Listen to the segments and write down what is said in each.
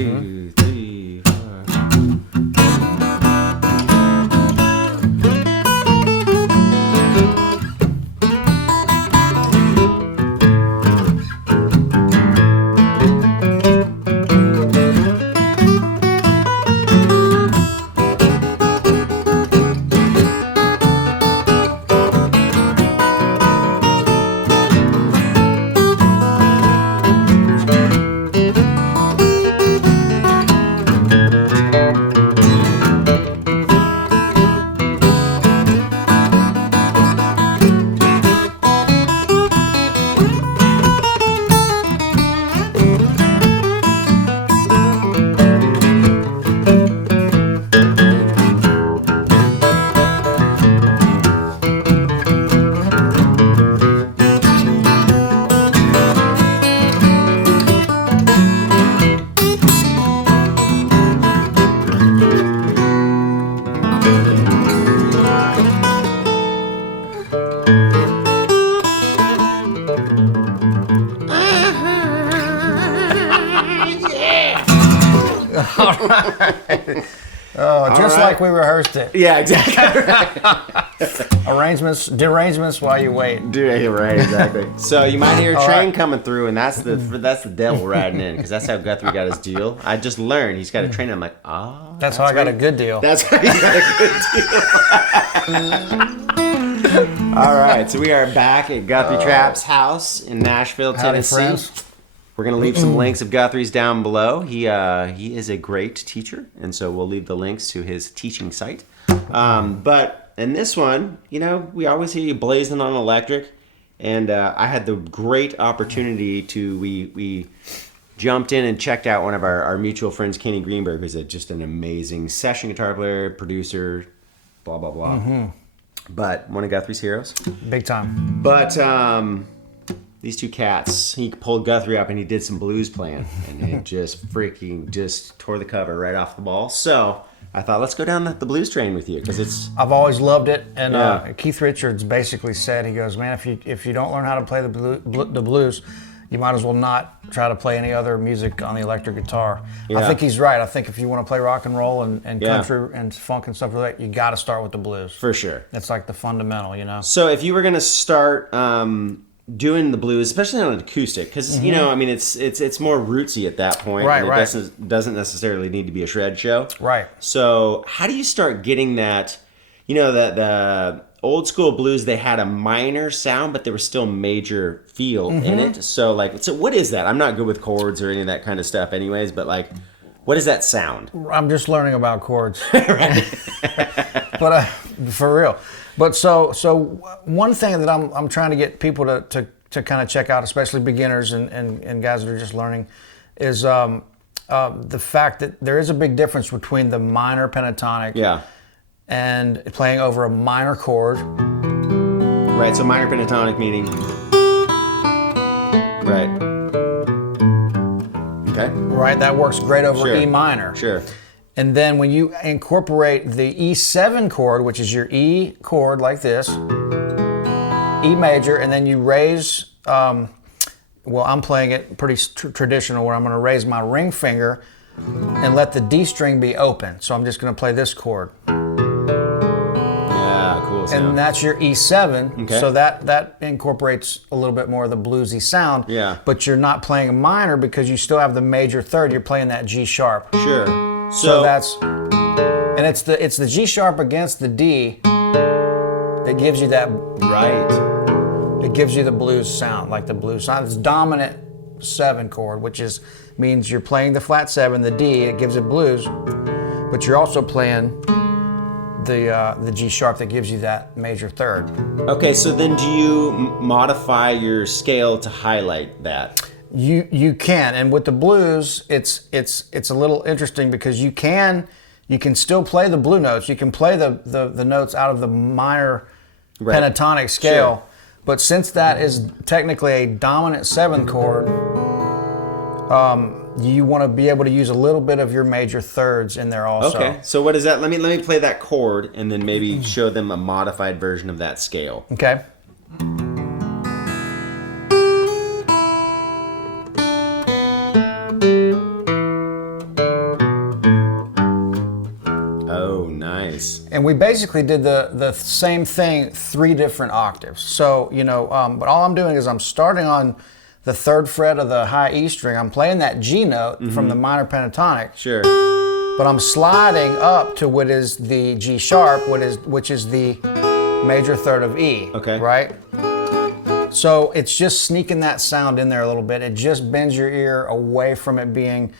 2, 3, 4. Just like we rehearsed it. Yeah, exactly. Derangements while you wait. Dude, right, exactly. So you might hear a train coming through, and that's the devil riding in, because that's how Guthrie got his deal. I just learned he's got a train. I'm like, oh. That's how I got a good deal. That's how you got a good deal. All right, so we are back at Guthrie Trapp's house in Nashville, Tennessee. Howdy, friends. We're going to leave some links of Guthrie's down below. He is a great teacher, and so we'll leave the links to his teaching site. But in this one, we always hear you blazing on electric, and I had the great opportunity we jumped in and checked out one of our mutual friends, Kenny Greenberg, who's just an amazing session guitar player, producer, blah, blah, blah. Mm-hmm. But one of Guthrie's heroes. Big time. But these two cats, he pulled Guthrie up and he did some blues playing, and it just tore the cover right off the ball. So I thought, let's go down the blues train with you, because I've always loved it, and Keith Richards basically said, he goes, man, if you don't learn how to play the blues, you might as well not try to play any other music on the electric guitar. Yeah. I think he's right. I think if you want to play rock and roll and country and funk and stuff like that, you got to start with the blues. For sure. It's like the fundamental, So if you were going to start doing the blues, especially on an acoustic, because it's more rootsy at that point. Right, and it doesn't necessarily need to be a shred show. Right. So how do you start getting that? The old school blues, they had a minor sound, but there was still major feel in it. So what is that? I'm not good with chords or any of that kind of stuff, anyways. But what is that sound? I'm just learning about chords. But for real. But so one thing that I'm trying to get people to kind of check out, especially beginners and guys that are just learning, is the fact that there is a big difference between the minor pentatonic and playing over a minor chord. Right, so minor pentatonic meaning... Right. Okay. Right, that works great over E minor. Sure. And then when you incorporate the E7 chord, which is your E chord like this, E major, and then you raise, I'm playing it pretty traditional, where I'm going to raise my ring finger and let the D string be open. So I'm just going to play this chord. Yeah, cool sound. And that's your E7, okay. So that incorporates a little bit more of the bluesy sound. Yeah. But you're not playing a minor because you still have the major third. You're playing that G sharp. Sure. So that's, and it's the G sharp against the D that gives you that. Right. It gives you the blues sound, like the blues sound. It's dominant 7 chord, which means you're playing the flat 7, the D. It gives it blues, but you're also playing the G sharp that gives you that major third. Okay, so then do you modify your scale to highlight that? You can, and with the blues, it's a little interesting because you can still play the blue notes. You can play the notes out of the minor pentatonic scale, but since that is technically a dominant 7th chord, you want to be able to use a little bit of your major thirds in there also. Okay, so what is that? Let me play that chord and then maybe show them a modified version of that scale. Okay. Nice. And we basically did the same thing 3 different octaves. So, but all I'm doing is I'm starting on the 3rd fret of the high E string. I'm playing that G note from the minor pentatonic. Sure. But I'm sliding up to what is the G sharp, which is the major 3rd of E. Okay. Right? So it's just sneaking that sound in there a little bit. It just bends your ear away from it being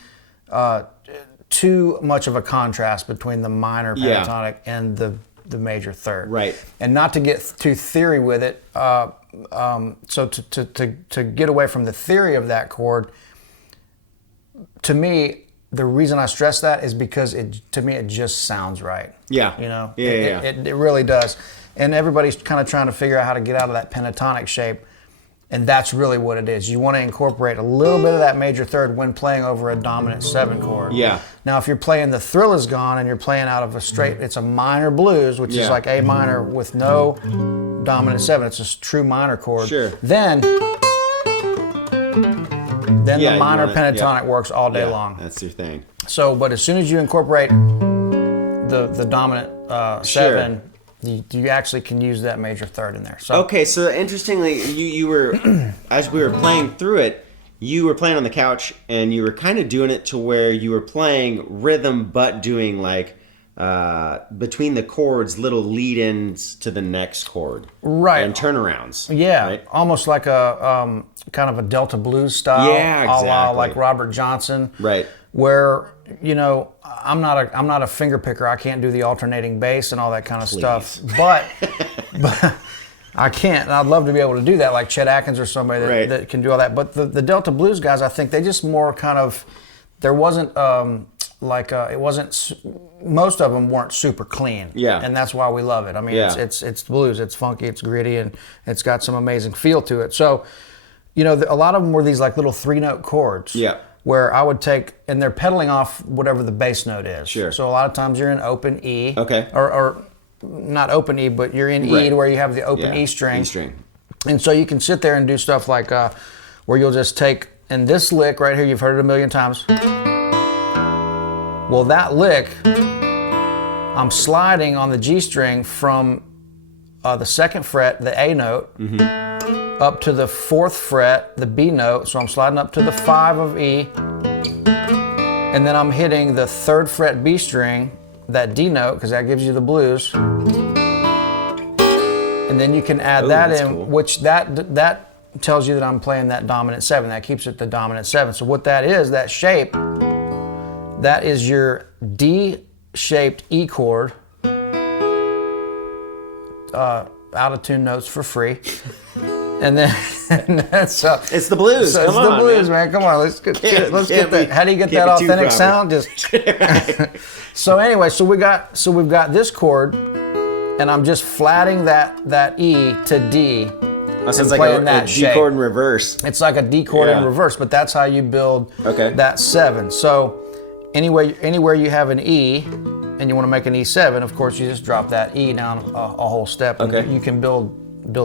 too much of a contrast between the minor pentatonic and the major 3rd. Right. And not to get too theory with it. So to get away from the theory of that chord, to me, the reason I stress that is because to me it just sounds right. Yeah. It really does. And everybody's kind of trying to figure out how to get out of that pentatonic shape. And that's really what it is. You want to incorporate a little bit of that major 3rd when playing over a dominant 7 chord. Yeah. Now, if you're playing The Thrill Is Gone and you're playing out of it's a minor blues, which is like A minor with no dominant 7. It's a true minor chord. Sure. Then the minor pentatonic works all day long. That's your thing. So, but as soon as you incorporate the dominant 7, you actually can use that major 3rd in there. So okay, so interestingly, you were as we were playing through it, you were playing on the couch and you were kind of doing it to where you were playing rhythm, but doing like between the chords, little lead-ins to the next chord, right, and turnarounds. Yeah, right? Almost like a kind of a Delta blues style. Yeah, exactly. A la like Robert Johnson. Right. Where I'm not a finger picker. I can't do the alternating bass and all that kind of stuff. But I can't. And I'd love to be able to do that, like Chet Atkins or somebody that can do all that. But the Delta blues guys, I think they just more kind of. There wasn't it wasn't. Most of them weren't super clean. Yeah. And that's why we love it. I mean, it's blues. It's funky. It's gritty, and it's got some amazing feel to it. So, a lot of them were these like little 3-note chords. Yeah. Where I would take, and they're pedaling off whatever the bass note is. Sure. So a lot of times you're in open E. Okay. Or not open E, but you're in E to where you have the open E string. E string. And so you can sit there and do stuff like where you'll just take, and this lick right here, you've heard it a million times. Well, that lick, I'm sliding on the G string from the 2nd fret, the A note, up to the 4th fret, the B note. So I'm sliding up to the 5 of E. And then I'm hitting the 3rd fret B string, that D note, because that gives you the blues. And then you can add that in, cool. Which that tells you that I'm playing that dominant 7. That keeps it the dominant 7. So what that is, that shape, that is your D-shaped E chord, out of tune notes for free. And then so it's the blues. So it's the blues, man. Come on, let's get that. How do you get that authentic sound? Just so anyway, so we've got this chord, and I'm just flatting that E to D. So it's like a D chord in reverse. It's like a D chord in reverse, but that's how you build that 7. So anywhere you have an E, and you want to make an E7, of course, you just drop that E down a whole step, and you can build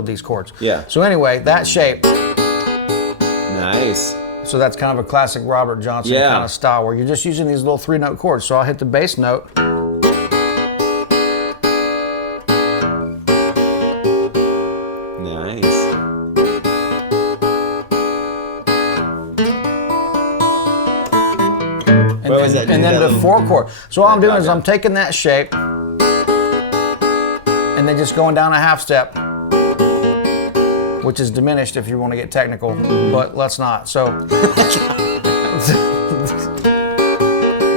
these chords. Yeah. So anyway, that shape. Nice. So that's kind of a classic Robert Johnson kind of style where you're just using these little 3-note chords. So I'll hit the bass note. Nice. And then the 4 chord. So all I'm doing is I'm taking that shape and then just going down a half step, which is diminished if you want to get technical, but let's not. So you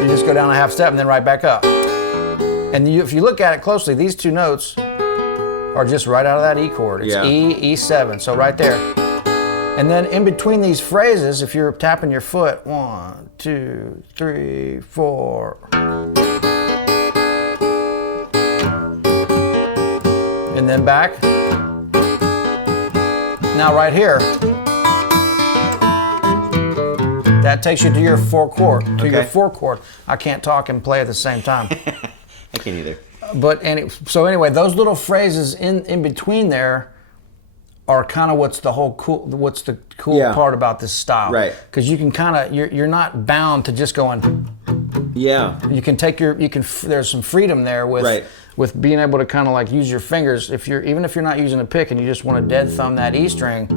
just go down a half step and then right back up. And if you look at it closely, these 2 notes are just right out of that E chord. It's E, E7, so right there. And then in between these phrases, if you're tapping your foot, 1, 2, 3, 4. And then back. Now right here, that takes you to your 4 chord. Your 4 chord. I can't talk and play at the same time. I can't either. But so anyway, those little phrases in between there are kind of what's the cool part about this style. Right. Because you can kind of you're not bound to just going. Yeah. You can there's some freedom there with with being able to kind of like use your fingers, even if you're not using a pick and you just want to dead thumb that E string,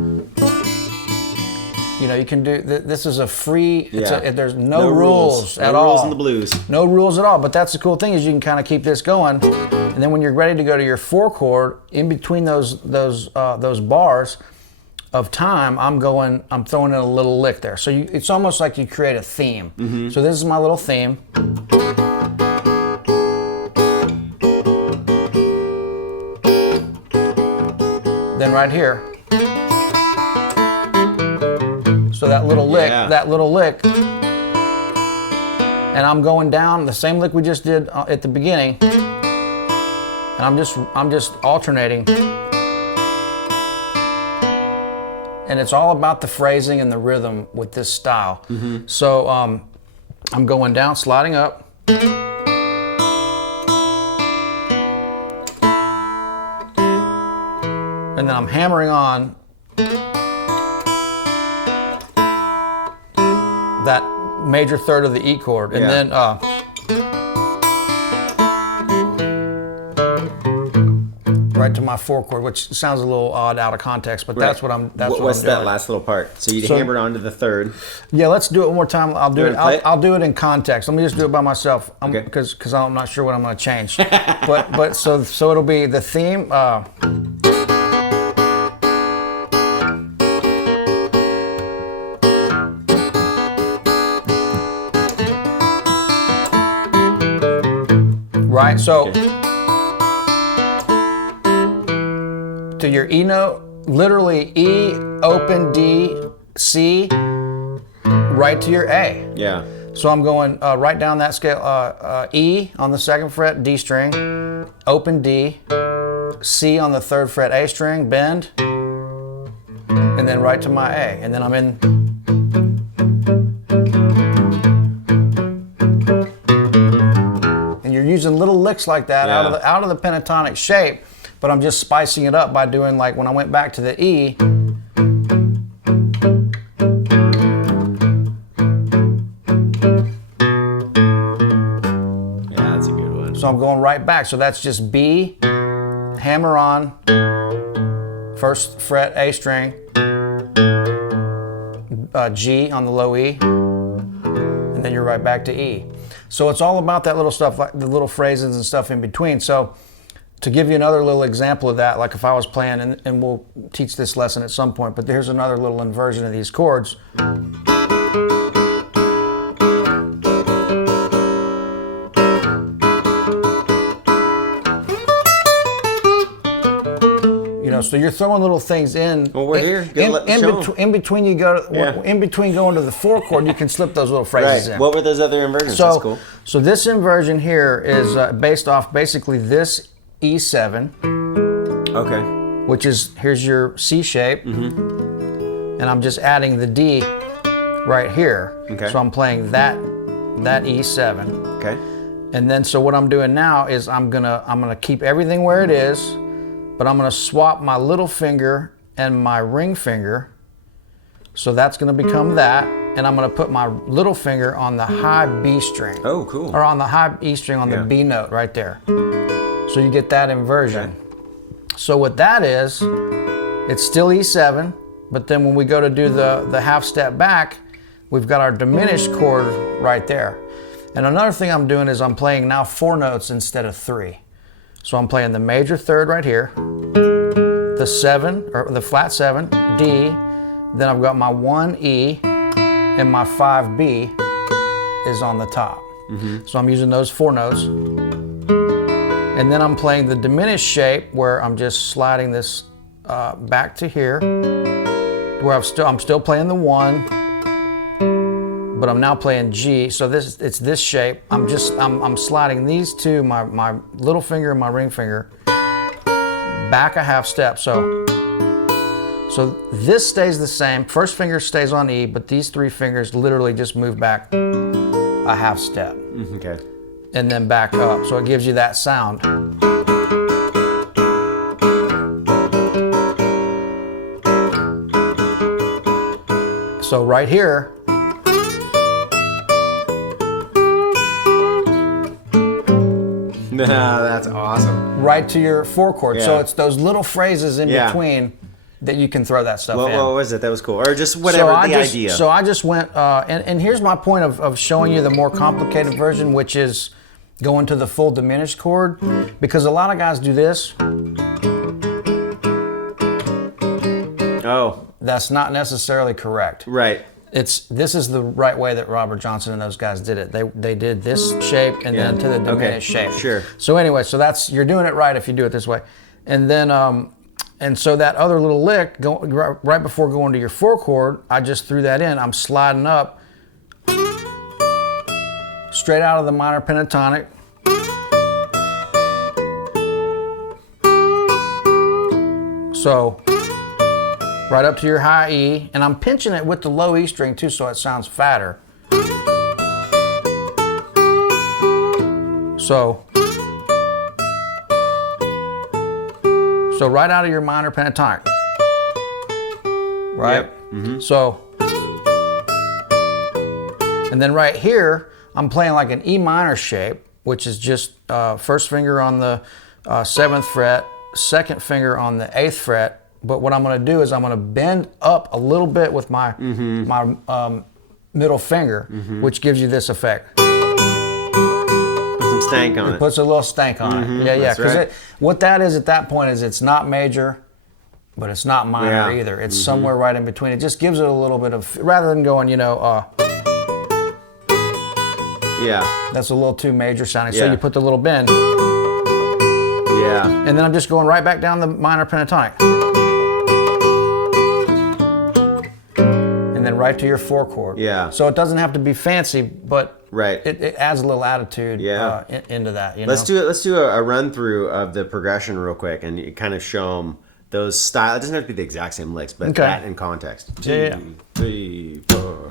you know, you can do, this is a free, there's no rules at all. No rules in the blues. No rules at all, but that's the cool thing is you can kind of keep this going, and then when you're ready to go to your 4 chord, in between those bars of time, I'm throwing in a little lick there. So it's almost like you create a theme. Mm-hmm. So this is my little theme. Then right here, so that little lick, and I'm going down the same lick we just did at the beginning, and I'm just alternating, and it's all about the phrasing and the rhythm with this style. Mm-hmm. So I'm going down, sliding up, and then I'm hammering on that major third of the E chord, and then right to my 4 chord, which sounds a little odd out of context, but that's what I'm. What's that last little part? So you hammered onto the third. Yeah, let's do it one more time. I'll do it. I'll do it in context. Let me just do it by myself, because I'm not sure what I'm going to change. but so it'll be the theme. Right, so to your E note, literally E, open, D, C, right to your A. Yeah. So I'm going right down that scale, E on the 2nd fret, D string, open D, C on the 3rd fret, A string, bend, and then right to my A. And then I'm in. Using little licks like that out of the pentatonic shape, but I'm just spicing it up by doing, like when I went back to the E, yeah, that's a good one. So I'm going right back. So that's just B, hammer on, 1st fret A string, G on the low E, and then you're right back to E. So it's all about that little stuff, like the little phrases and stuff in between. So to give you another little example of that, like if I was playing, and we'll teach this lesson at some point, but here's another little inversion of these chords. So you're throwing little things in. Well, we're here. In between you go, in between going to the 4 chord, you can slip those little phrases in. What were those other inversions? That's cool. So this inversion here is based off basically this E7. Okay. Which is, here's your C shape, and I'm just adding the D right here. Okay. So I'm playing that E7. Okay. And then so what I'm doing now is I'm gonna keep everything where it is. But I'm going to swap my little finger and my ring finger. So that's going to become that. And I'm going to put my little finger on the high B string. Oh, cool. Or on the high E string on the B note right there. So you get that inversion. Okay. So what that is, it's still E7, but then when we go to do the half step back, we've got our diminished chord right there. And another thing I'm doing is I'm playing now 4 notes instead of 3. So I'm playing the major third right here, the 7, or the flat 7, D, then I've got my 1 E, and my 5 B is on the top. So I'm using those 4 notes. And then I'm playing the diminished shape where I'm just sliding this back to here, where I'm still playing the 1, but I'm now playing G. So it's this shape. I'm sliding these two, my little finger and my ring finger, back a half step. So this stays the same. First finger stays on E, but these 3 fingers literally just move back a half step. Okay. And then back up. So it gives you that sound. So right here, That's awesome. right to your 4 chord. Yeah. So it's those little phrases in Yeah. between that you can throw that stuff in. What was it? That was cool. Or just whatever idea. So I just went, and here's my point of showing you the more complicated version, which is going to the full diminished chord, because a lot of guys do this. Oh. That's not necessarily correct. Right. This is the right way that Robert Johnson and those guys did it. They did this shape and then to the diminished shape. Sure. So anyway, so you're doing it right if you do it this way, and then and so that other little lick right before going to your 4 chord, I just threw that in. I'm sliding up straight out of the minor pentatonic. So right up to your high E, and I'm pinching it with the low E string too, so it sounds fatter. So right out of your minor pentatonic, right? Yep. Mm-hmm. So, and then right here, I'm playing like an E minor shape, which is just first finger on the 7th fret, second finger on the 8th fret. But what I'm going to do is I'm going to bend up a little bit with my middle finger, which gives you this effect. Put some stank on it. Puts a little stank on it. Yeah. Because what that is at that point is it's not major, but it's not minor either. It's somewhere right in between. It just gives it a little bit of, rather than going, Yeah. that's a little too major sounding. Yeah. So you put the little bend. Yeah. And then I'm just going right back down the minor pentatonic. And then right to your 4 chord. Yeah. So it doesn't have to be fancy, but Right. it adds a little attitude into that. Let's do a run through of the progression real quick and you kind of show them those style. It doesn't have to be the exact same licks, but that in context. Yeah. 2, 3, 4.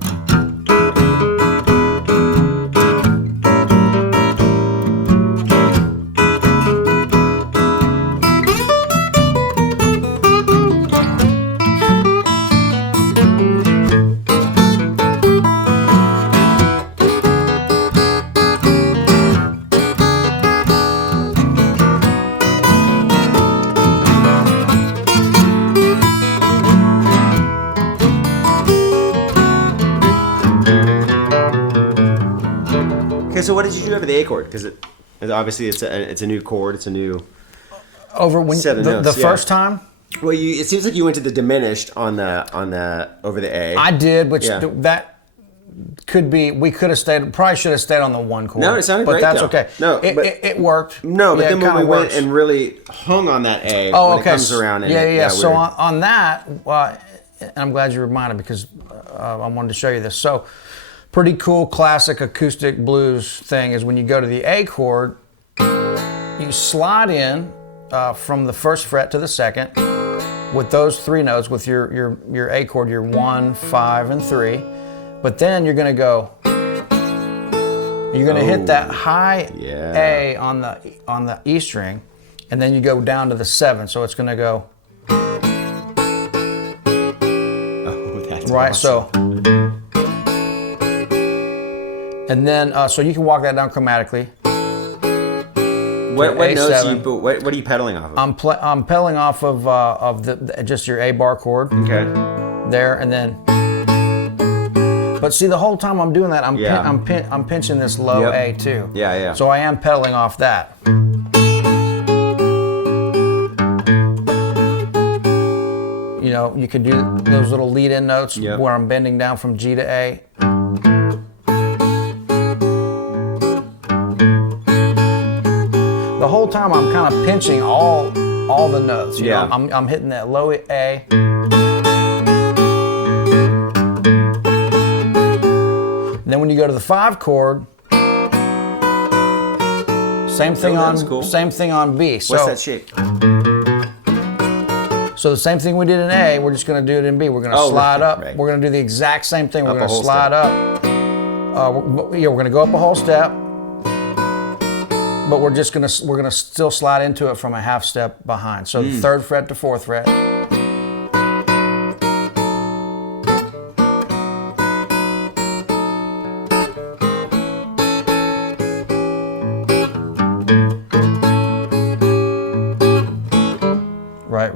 Okay, so what did you do over the A chord? Because obviously it's a new chord. It's a new over when set of notes, the first time. Well, it seems like you went to the diminished on the over the A. I did, which that could be. We could have stayed. Probably should have stayed on the 1 chord. No, it sounded but great. That's though. okay. No, it worked. No, but then when we went works. and really hung on that A, oh, when okay. it comes around. And yeah. So we're- on that, and I'm glad you reminded me because I wanted to show you this. So, pretty cool classic acoustic blues thing is when you go to the A chord, you slide in from the 1st fret to the 2nd with those 3 notes with your A chord, your 1, 5, and 3. But then you're going to go. You're going to hit that high A on the E string, and then you go down to the 7. So it's going to go. Oh, that's right. awesome. So. And then, so you can walk that down chromatically. What notes A7. what are you pedaling off of? I'm pedaling off of just your A bar chord. Okay. There, and then. But see, the whole time I'm doing that, I'm pinching this low A too. Yeah. So I am pedaling off that. You know, you could do those little lead-in notes where I'm bending down from G to A. The whole time I'm kind of pinching all the notes. You know? I'm hitting that low A. And then when you go to the 5 chord, same thing same thing on B. So, what's that shape? So the same thing we did in A, we're just going to do it in B. We're going to slide up. Right. We're going to do the exact same thing. We're going to slide step. up. We're going to go up a whole step. But we're gonna still slide into it from a half step behind. So the 3rd fret to 4th fret.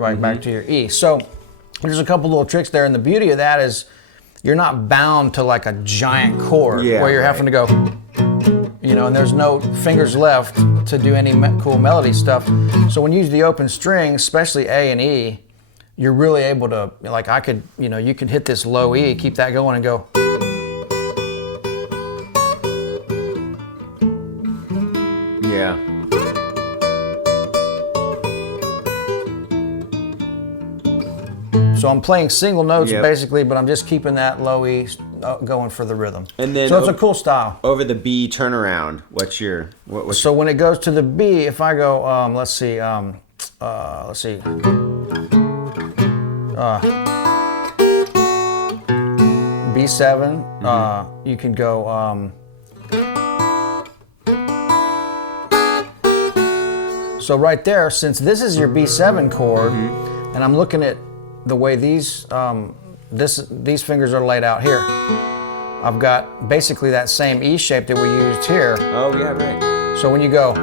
right back to your E. So there's a couple little tricks there, and the beauty of that is you're not bound to like a giant chord where you're having to go, you know, and there's no fingers left to do any cool melody stuff. So when you use the open string, especially A and E, you're really able to, like I could, you know, you can hit this low E, keep that going and go. Yeah. So I'm playing single notes basically, but I'm just keeping that low E going for the rhythm. And then so it's a cool style. Over the B turnaround, what's your... So when it goes to the B, if I go, let's see. B7, you can go... So right there, since this is your B7 chord, and I'm looking at the way these fingers are laid out here, I've got basically that same E shape that we used here. Oh yeah, right. So when you go,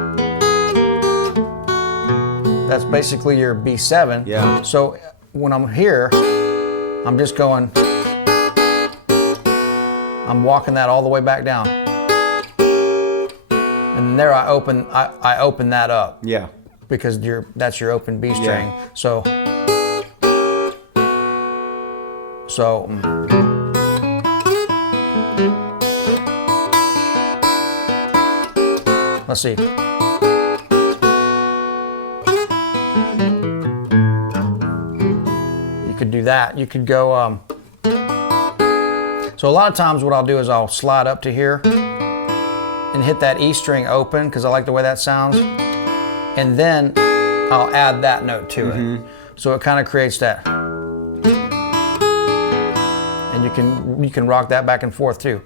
that's basically your B7. Yeah. So when I'm here, I'm just going, I'm walking that all the way back down. And there I open that up. Yeah. Because that's your open B string. Yeah. So let's see. You could do that. You could go. So a lot of times what I'll do is I'll slide up to here and hit that E string open because I like the way that sounds. And then I'll add that note to it. So it kind of creates that. And you can rock that back and forth too.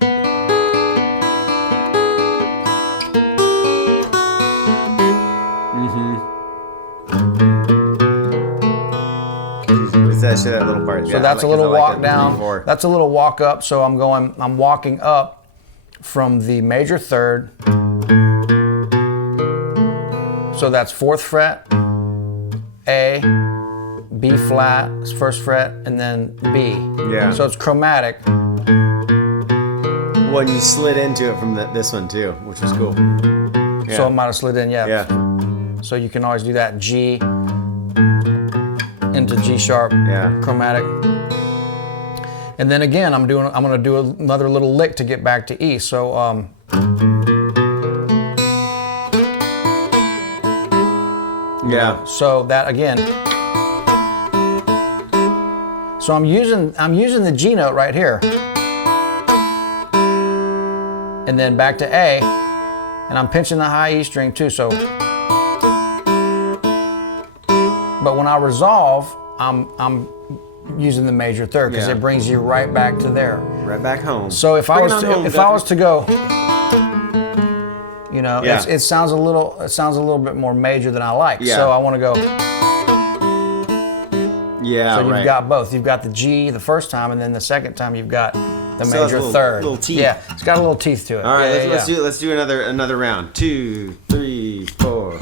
That little part. So that's a little walk down. That's a little walk up. So I'm walking up from the major third. So that's 4th fret, A, B flat, first fret, and then B. Yeah. So it's chromatic. Well, you slid into it from this one too, which was cool. Yeah. So it might have slid in, yeah. Yeah. So you can always do that G into G sharp, chromatic. And then again, I'm gonna do another little lick to get back to E. So yeah. So that again. So I'm using the G note right here. And then back to A, and I'm pinching the high E string too. So but when I resolve, I'm using the major third because it brings you right back to there. Right back home. So if I was to go, you know, it sounds a little bit more major than I like. Yeah. So I want to go. Yeah. So you've got both. You've got the G the first time, and then the second time you've got the major third. Little teeth. Yeah, it's got a little teeth to it. All right, let's do another round. 2, 3, 4.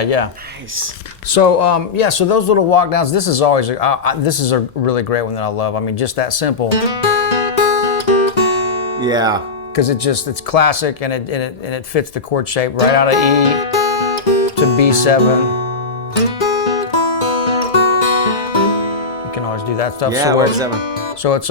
Yeah. Nice. So so those little walk downs. This is always this is a really great one that I love. I mean, just that simple. Yeah. Because it's classic and it fits the chord shape right out of E to B7. You can always do that stuff. Yeah. What is that one? So it's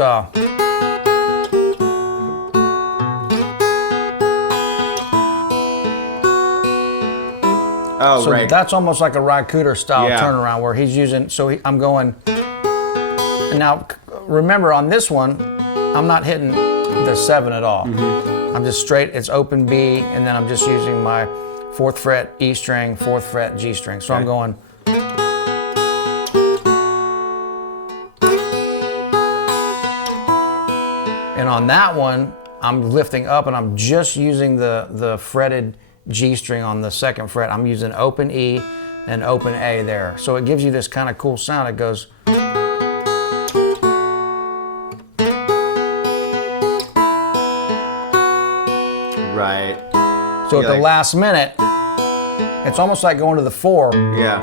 Oh, so right. that's almost like a Rycooter style turnaround where he's using. So I'm going. And now, remember on this one, I'm not hitting the 7 at all. I'm just straight. It's open B, and then I'm just using my 4th fret E string, 4th fret G string. So I'm going. And on that one, I'm lifting up and I'm just using the fretted G string on the 2nd fret. I'm using open E and open A there. So it gives you this kind of cool sound. It goes. Right. So at the last minute, it's almost like going to the 4. Yeah.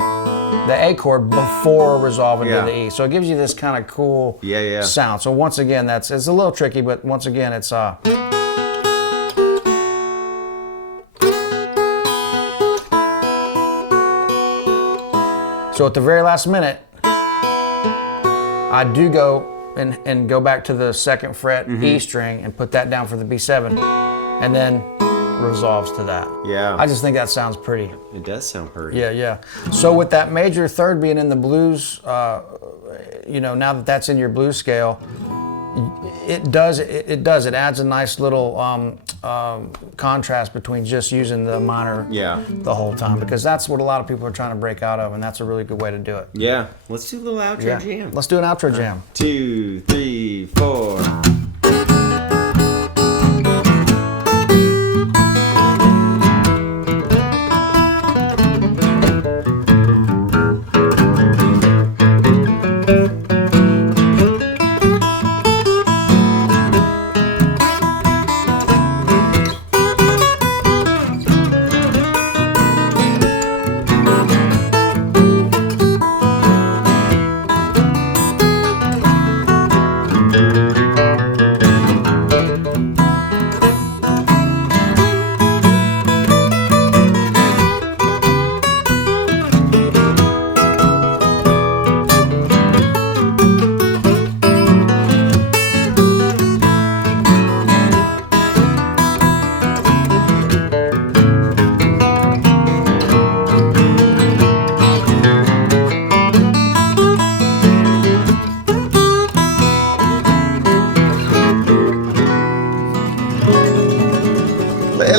The A chord before resolving Yeah. to the E. So it gives you this kind of cool Yeah. sound. So once again, it's a little tricky, but once again, it's So at the very last minute, I do go and go back to the 2nd fret E string and put that down for the B7, and then resolves to that. Yeah. I just think that sounds pretty. It does sound pretty. Yeah. So with that major 3rd being in the blues, now that that's in your blues scale, it adds a nice little contrast between just using the minor the whole time, because that's what a lot of people are trying to break out of, and that's a really good way to do it. Yeah. Let's do a little outro jam. Let's do an outro jam. 2, 3, 4.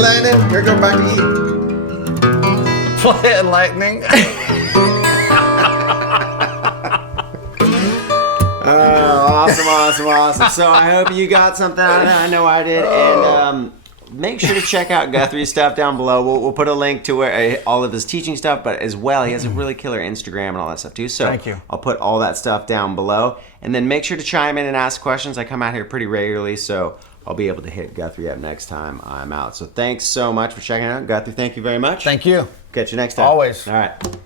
Lightning, you're going back to eat. Play it, lightning. Awesome. So I hope you got something out of it. I know I did. And make sure to check out Guthrie's stuff down below. We'll put a link to where all of his teaching stuff, but as well, he has a really killer Instagram and all that stuff too. So thank you. I'll put all that stuff down below. And then make sure to chime in and ask questions. I come out here pretty regularly, so I'll be able to hit Guthrie up next time I'm out. So thanks so much for checking out. Guthrie, thank you very much. Thank you. Catch you next time. Always. All right.